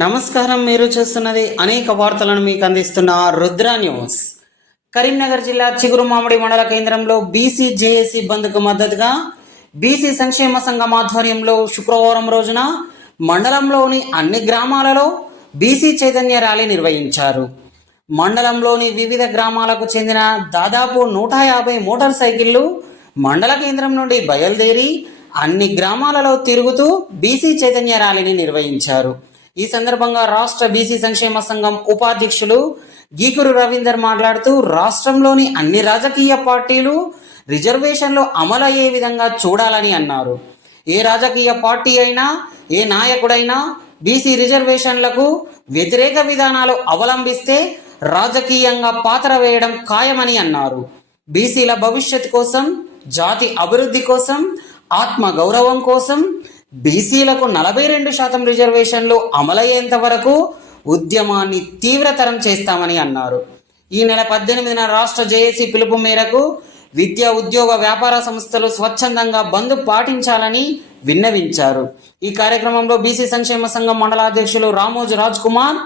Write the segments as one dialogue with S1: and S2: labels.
S1: నమస్కారం మీరు చూస్తున్నది అనేక వార్తలను మీకు అందిస్తున్న రుద్ర న్యూస్. కరీంనగర్ జిల్లా చిగురు మామిడి మండల కేంద్రంలో బీసీ జేఏసీ బంద్కు మద్దతుగా బీసీ సంక్షేమ సంఘం ఆధ్వర్యంలో శుక్రవారం రోజున మండలంలోని అన్ని గ్రామాలలో బీసీ చైతన్య ర్యాలీ నిర్వహించారు. మండలంలోని వివిధ గ్రామాలకు చెందిన దాదాపు నూట యాభై మోటార్ సైకిళ్ళు మండల కేంద్రం నుండి బయలుదేరి అన్ని గ్రామాలలో తిరుగుతూ బీసీ చైతన్య ర్యాలీని నిర్వహించారు. ఈ సందర్భంగా రాష్ట్ర బీసీ సంక్షేమ సంఘం ఉపాధ్యక్షులు గీకురు రవీందర్ మాట్లాడుతూ రాష్ట్రంలోని అన్ని రాజకీయ పార్టీలు రిజర్వేషన్లు అమలయ్యే విధంగా చూడాలని అన్నారు. ఏ రాజకీయ పార్టీ అయినా ఏ నాయకుడైనా బీసీ రిజర్వేషన్లకు వ్యతిరేక విధానాలు అవలంబిస్తే రాజకీయంగా పాత్ర వేయడం ఖాయమని అన్నారు. బీసీల భవిష్యత్ కోసం జాతి అభివృద్ధి కోసం ఆత్మ గౌరవం కోసం బీసీలకు నలభై రెండు శాతం రిజర్వేషన్లు అమలయ్యేంత వరకు ఉద్యమాన్ని తీవ్రతరం చేస్తామని అన్నారు. ఈ నెల పద్దెనిమిదిన రాష్ట్ర జేఏసీ పిలుపు మేరకు విద్యా ఉద్యోగ వ్యాపార సంస్థలు స్వచ్ఛందంగా బంద్ పాటించాలని విన్నవించారు. ఈ కార్యక్రమంలో బీసీ సంక్షేమ సంఘం మండలాధ్యక్షులు రామోజు రాజ్ కుమార్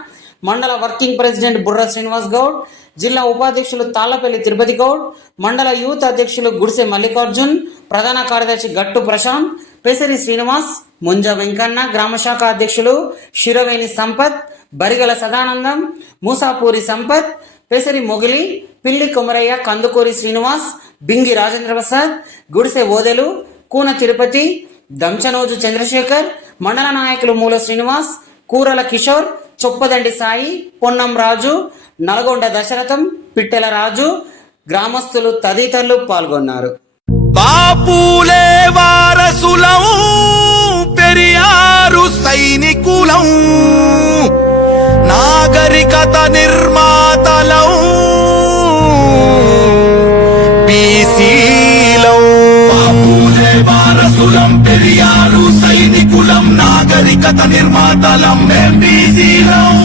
S1: మండల వర్కింగ్ ప్రెసిడెంట్ బుర్ర శ్రీనివాస్ గౌడ్ జిల్లా ఉపాధ్యక్షులు తాళ్ళపల్లి తిరుపతి గౌడ్ మండల యూత్ అధ్యక్షులు గుడిసె మల్లికార్జున్ ప్రధాన కార్యదర్శి గట్టు ప్రశాంత్ పెసరి శ్రీనివాస్ ముంజ వెంకన్న గ్రామ శాఖ అధ్యక్షులు శిరవేణి సంపత్ బరిగల సదానందం మూసాపూరి సంపత్ పెసరి మొగిలి పిల్లి కొమరయ్య కందుకూరి శ్రీనివాస్ బింగి రాజేంద్ర ప్రసాద్ గుడిసె ఓదెలు కూన తిరుపతి దంచనోజు చంద్రశేఖర్ మండల నాయకులు మూల శ్రీనివాస్ కూరల కిషోర్ చొప్పదండి సాయి పొన్నం రాజు నల్గొండ దశరథం పిట్టెల రాజు గ్రామస్తులు తదితరులు పాల్గొన్నారు.
S2: బాపులే వారసులం పెరియారు సైనికులం నాగరికత నిర్మాతలం బీసీలం. బాపులే వారసులం పెరియారు సైనికులం నాగరికత నిర్మాతలం మేం బీసీలం.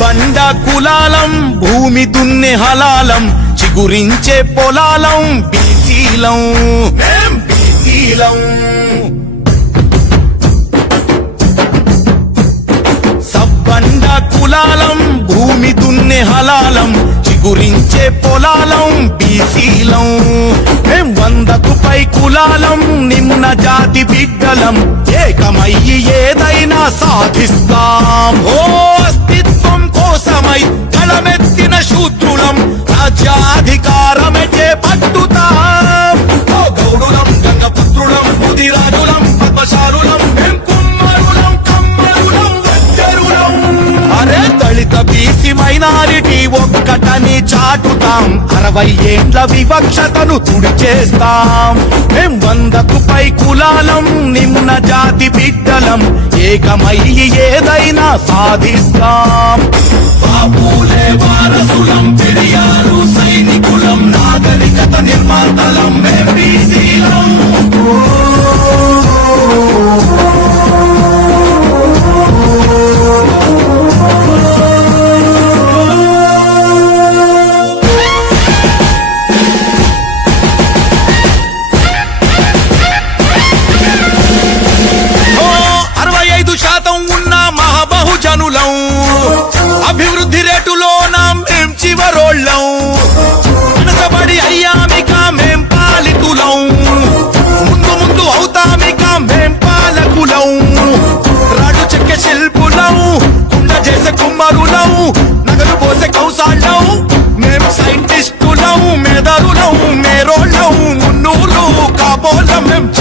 S2: బండ కులాలం భూమి దున్నే హలాలం చిగురించే పొలాలం బీసీలం. బీసీలం. సబ్బండ కులాలం భూమి దున్నే హలాలం చిగురించే పొలాలం బీసీలం. మేం వందకు పై కులాలం నిమ్న జాతి బిడ్డలం ఏకమయ్యి ఏదైనా సాధిస్తాం. ఓ అస్తిత్వం తలమెత్తిన శూద్రులం రాజ్యాధికారమే చేపట్టుతాం ఓ గంగపుత్రులం ముదిరాజులం పద్మశాలులం కుమ్మరులం కమ్మరులం గజ్జరులం అరే దళిత బీసీ మైనారిటీ ఒక్కటని చాటుతాం. అరవై ఏండ్ల వివక్షతను తుడిచేస్తాం. మేం వందకు పై కులాలం నిమ్న జాతి బిడ్డలం. ఏకమయ్యి ఏదైనా సాధిస్తాం. బాబులే వారసులం పెరియారు సైనికులం నాగరికత నిర్మాతలం మేం బీసీలం
S3: I'm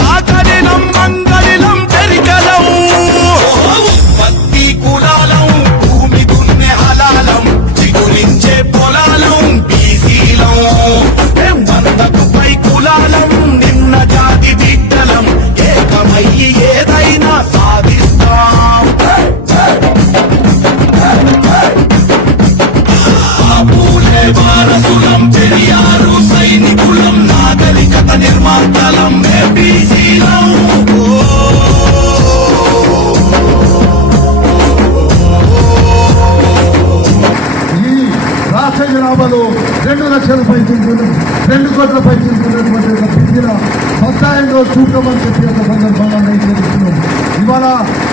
S3: సత్తాయంలో చూపమని చెప్పి ఒక సందర్భంగా నేను తెలుస్తున్నాం ఇవాళ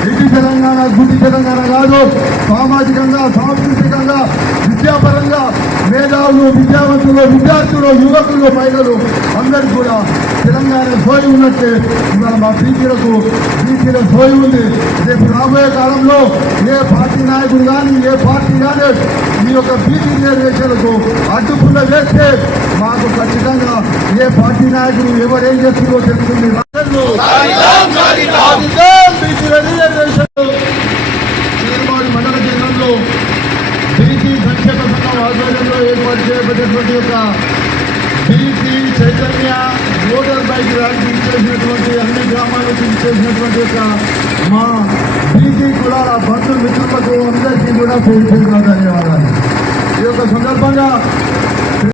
S3: ఇటు తెలంగాణ గుడి తెలంగాణ కాదు సామాజికంగా సాంస్కృతికంగా విద్యాపరంగా మేధావులు విద్యావంతులు విద్యార్థులు యువకులు మహిళలు అందరూ కూడా తెలంగాణ సోయి ఉన్నట్టే ఇవాళ మా బీసీలకు బీసీల సోయి ఉంది. రేపు రాబోయే కాలంలో ఏ పార్టీ నాయకుడు కానీ ఏ పార్టీ కానీ ఈ యొక్క బీసీ రిజర్వేషన్లకు అడ్డుపుల్ల వేస్తే మాకు ఖచ్చితంగా ఏ పార్టీ నాయకుడు ఎవరేం చేస్తుందో తెలుస్తుంది బీసీల రిజర్వేషన్ చీరమాడి మండల కేంద్రంలో బీసీ సంక్షేమ సంఘం ఆధ్వర్యంలో ఏర్పాటు చేయబడినటువంటి యొక్క బీసీ చైతన్య మోటార్ బైక్ చేసినటువంటి అన్ని గ్రామాలకు చేసినటువంటి యొక్క మా బీసీ కులాల బంధు మిత్రులకు అందరికీ కూడా పేరు పేరుగా ధన్యవాదాలు. ఈ యొక్క సందర్భంగా